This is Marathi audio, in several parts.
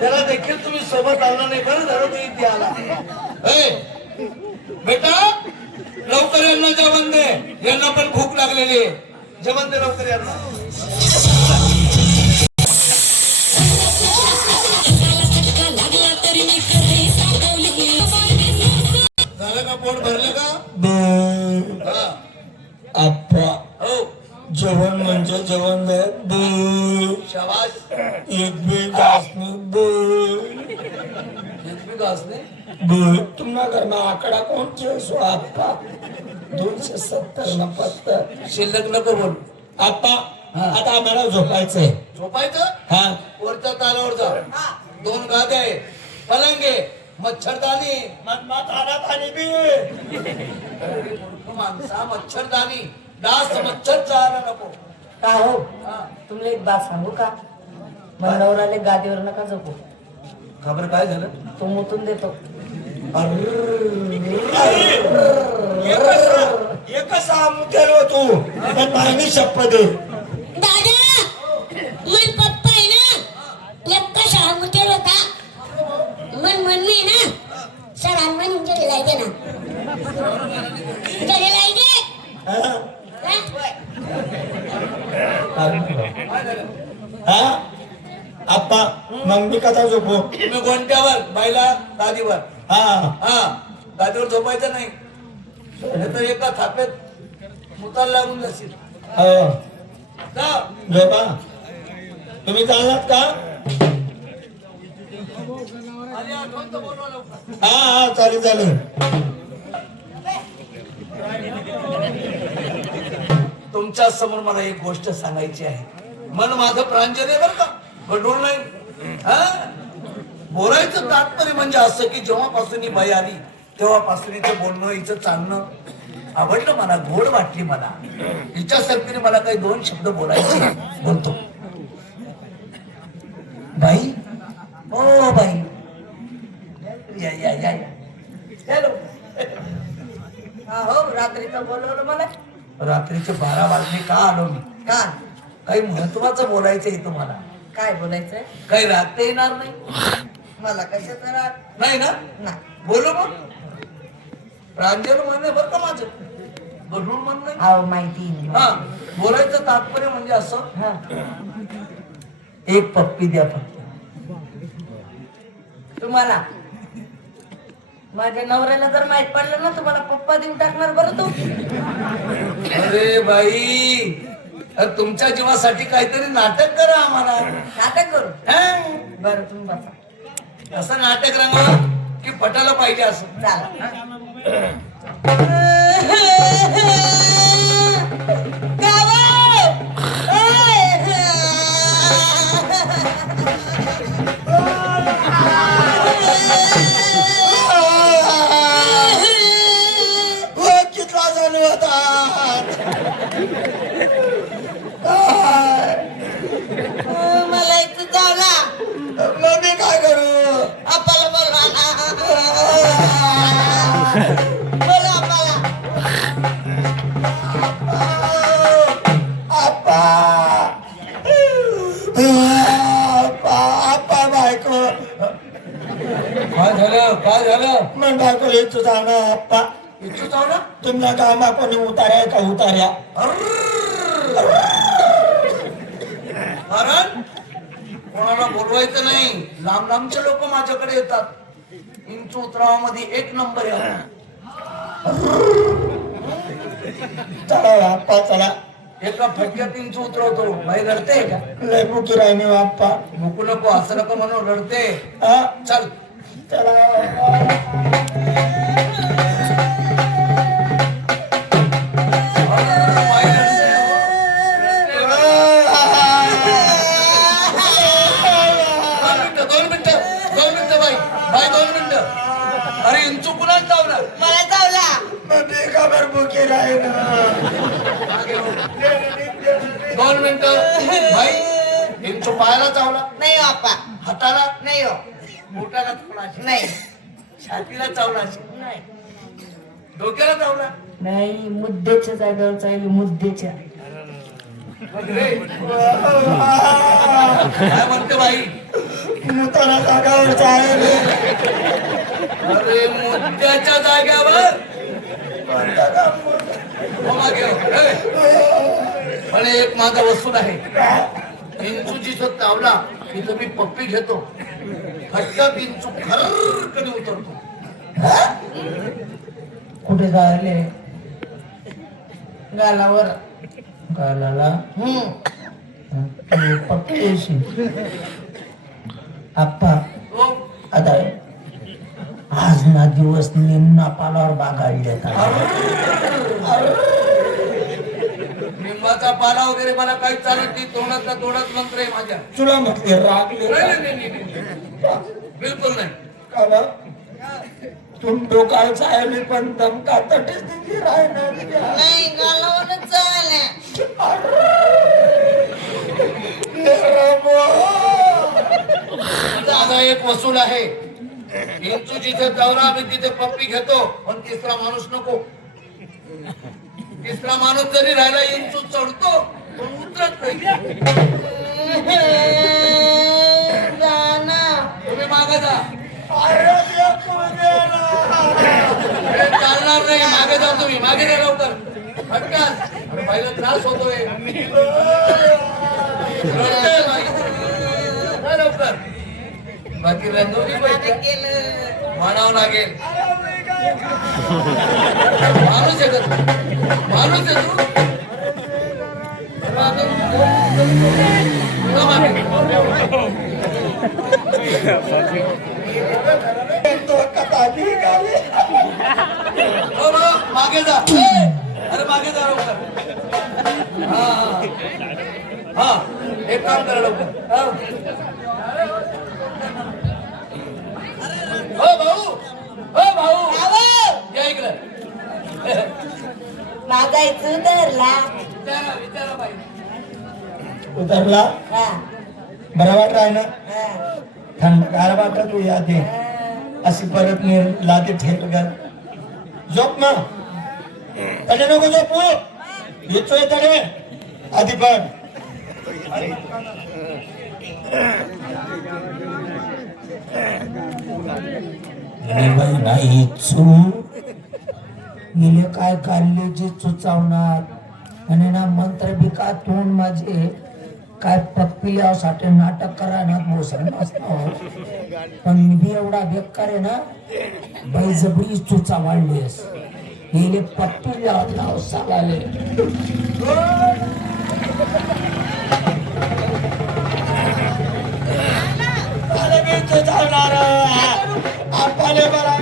त्याला देखील तुम्ही सोबत आला नाही बरं झालं तुम्ही इथे आला बेटा लवकर यांना जेवण दे यांना पण भूक लागलेली आहे. जेवण दे लवकर यांना पोट भरलं का. आप्पा. हो. जेवण म्हणजे जेवण. शाबास. एक तुम्हाला घर में आकडा कौन चे सो आप्पा दोनशे सत्तर न पत्तर. शिल्लक नको बोल. आप्पा. आता आम्हाला झोपायचंय. झोपायचं? हा. वरच्या तालावर जा. दोन गाद्या आहे. पलंग आहे मच्छरदानी खाली बी. मूर्ख माणसा मच्छरदानी. डास मच्छर जायला नको. का हो? हा. तुमला एक बात सांगू का? नवराले गादीवर नका झोपू. खबर काय झालं? तो मुतून देतो. एकच मुद्द्याला तू? पण शपथ. दादा मन पप्पा आहे ना? लक्का होता? मन मम्मी आहे ना. हा? हा? आप्पा मग मी कथा झोपू? तुम्ही गोंट्यावर बायला दादीवर. हा. हा दादीवर झोपायचं नाही. नाहीतर एका थापेत मुताला लागून जाशील. हो. जा. झोपा. तुम्ही चाललात का? आली आठवण तर बोलवा लवकर. हा हा चालेल चालेल. तुमच्यासमोर मला एक गोष्ट सांगायची आहे. मन माझं प्रांजल आहे बरं का? गडूळ नाही. हा? बोलायचं तात्पर्य म्हणजे असं की जेव्हापासून ही बाई आली तेव्हापासून हिचं बोलणं हिचं चालणं आवडलं मला गोड वाटली मला. हिच्यासारखीने मला काही दोन शब्द बोलायचे बोलतो. बाई? O by. या या या. या हॅलो. हा हो रात्रीचं बोलवलं मला. रात्रीचे बारा वाजले का आलो मी? का? काही महत्वाचं बोलायचं आहे तुम्हाला काय बोलायचंय? काही राहता येणार नाही. मला कशाचं राग? नाही ना? नाही. बोलू मग. प्रांजल म्हणणे बरं का माझं. गढूळ म्हण नाही. अहो माहिती नाही. हा बोलायचं तात्पर्य म्हणजे असं. हा. एक पप्पी द्या फक्त. तुम्हाला. माझ्या नवऱ्याला जर माहीत पडलं ना तुम्हाला पप्पा देऊन टाकणार बरं तू. अरे बाई तुमच्या जीवासाठी काहीतरी नाटक करा आम्हाला. नाटक करू? हा? बरं तुम्ही बसा. असं नाटक रंगा की पटायला पाहिजे असं. चला काय झालं काय झालं मग बायको तुझा ना आप्पा आहो ना तुमच्या कामा कोणी उतार्या का उतार्या कारण कोणाला बोलवायचं नाही लांब लांबचे लोक माझ्याकडे येतात इंच उतरावामध्ये एक नंबर आहे चला आप्पा चला. एका फटक्यात इंच उतरवतो. बाई रडते का? लय मुकी राहिनी हो आप्पा. भुकू नको असं नको म्हणून रडते. हा? चल. चला इंचू पायाला चावला? नाही हो आप्पा. हाताला? नाही हो. पोटाला चावला असेल. नाही. छातीला चावला असेल. नाही. डोक्याला चावला? नाही मुद्द्याच्या जागेवर चालली मुद्द्याच्या मग रे. काय म्हणते बाई? मुताला जागावर अरे मुद्द्याच्या जाग्यावर हो मागे हो. ए. पण एक माझा वसूल आहे पिंचू जिथं चावला तिथं मी पप्पी घेतो. फटका पिंचू खरकडी उतरतो. कुठे जायले? गालावर. गालाला? हम्म. तू पक्केशी आप्पा तो आता आज ना दिवस निम्ना पालावर बागाडले लिंबाचा पाला वगैरे मला काही चालत नाही. तोंडातला तोंडात मंत्र आहे माझ्या. तुला म्हटले रागले नाही, नाही, नाही, नाही, नाही. बिलकुल नाही. काला तुम डोकाळ चायली पण दमका तटेच तिथे राहणार नाही चालल्या माझा एक वसूल आहे. पिंचू जिथे चावला मी तिथे पप्पी घेतो. पण तिसरा माणूस नको. तिसरा माणूस जरी राहिला इंचू चढतो पण उतरत नाही. तुम्ही मागे जा. चालणार नाही. मागे जा तुम्ही. मागे जा लवकर. फटकाच पहिला त्रास होतोय. लवकर. बाकी रंगवली पाहिजे केलं म्हणावं लागेल. माणूस आहे माणूस आहे मागे. हो मागे जा अरे मागे जा लवकर हा. हा एक काम करा लवकर हा. हो भाऊ हो भाऊ या इकडं मागायचं उतरला? हा. बरा वाट आहे ना? हा. थंडगार वाटत तू यादी अशी परत मी लादी ठेट कर झोप ना. तडे नको झोपू येतोय तडे आधी पण नाही चू गेले काय काढले जे चुचावणार आणि ना मंत्र बिका तोंड माझे. काय पक्पिल्यासाठी नाटक करा ना मोसर पण मी एवढा बेकार आहे ना बैजबरी चुचा वाढलीस गेले पप्पी लावत लाव सालाले आपले बरा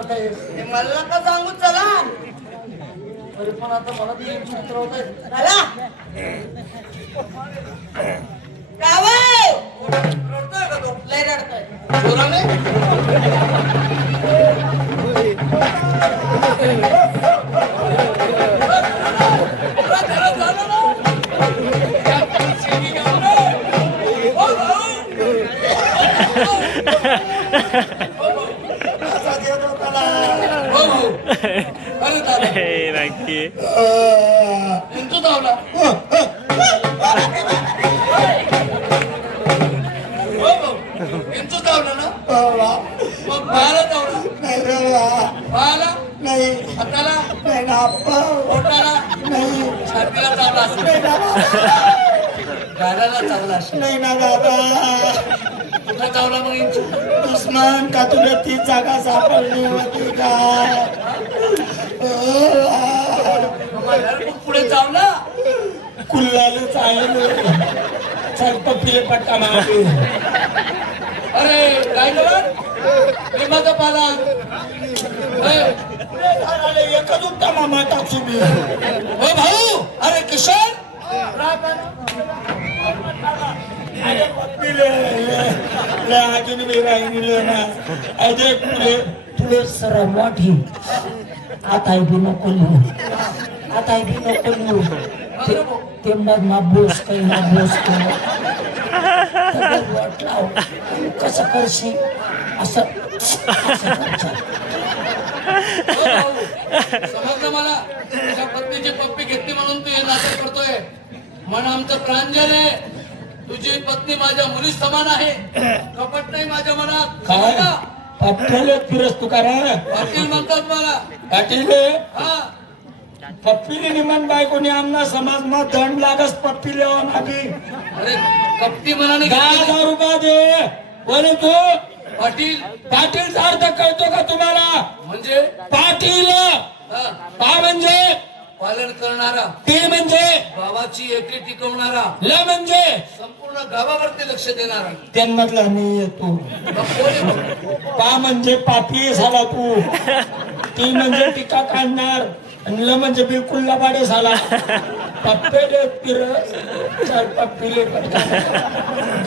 इंचू उतरता येईल ते मला का सांगू चला. तरी पण आता मला ते इंचू उतरवता येईल चला. गावय रडतोय का तो लई रडतोय जोराने हो भाऊ. अरे दादा नक्की इंचू धावला भाऊ इंचू धावला ना मग पायाला धावला पायाला नाही हाताला नाही ना आप्पा पोटाला नाही छातीला चावला असेल. नाही ना गाड्याला चावला असेल नाही ना दादा कुठं चावला मग इंचू दुश्मन का तुला ती जागा सापडली होती का? पुढे चावला? कुल्लाले चायले चल पप्पीले पट्टा मारली अरे काय करत लिंबाचा पाला एकच उत्तम मामा टाकू मी. ओ भाऊ अरे किशोर ले अजून मी राहिली ना अजय तुले तुले सर मोठी आता बी नको लिहू आता बी नको लिहू ते- मग मा बोस काही ना बोस वाट लाव कसं करशील असं समजलं मला पत्नीची पप्पी घेतली म्हणून तू हे नाटक करतोय मन आमचं प्रांजल आहे. तुझी पत्नी माझ्या मुली समान आहे. कपट नाही माझ्या मनात. काय? पाटील फिरस तू का रे? पाटील म्हणतात मला. पाटील हा. पप्पीने निमन बायकोनी आमना समाज मा दंड लागस पप्पीले मागी. अरे कपटी मनाने दहा घेतली. हजार रुपये दे. बोले तू. पाटील. पाटीलचा अर्थ कळतो का तुम्हाला? म्हणजे? पाटील हा, पा म्हणजे पालन करणारा टी म्हणजे गावाची एकी टिकवणारा ल म्हणजे? संपूर्ण गावावरती लक्ष देणारा. त्यांमधला मी येतो? पा म्हणजे पापी झाला तू. टी म्हणजे टीका काढणार. आणि ल म्हणजे बिलकुल लबाडे झाला. पप्पेले पिरस चल पप्पीले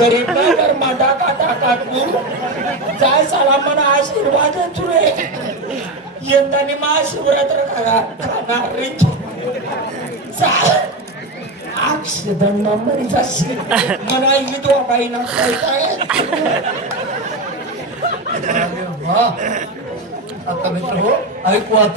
गरीब कर माटा काटा काटू जाय साला मला आशीर्वाद तुरे. यंदाने महाशिवरात्र खाणार रे अक्षदंड मरी जाशील मला विधवा बाईना काय काय अरे वा आता मित्र हो ऐकू आता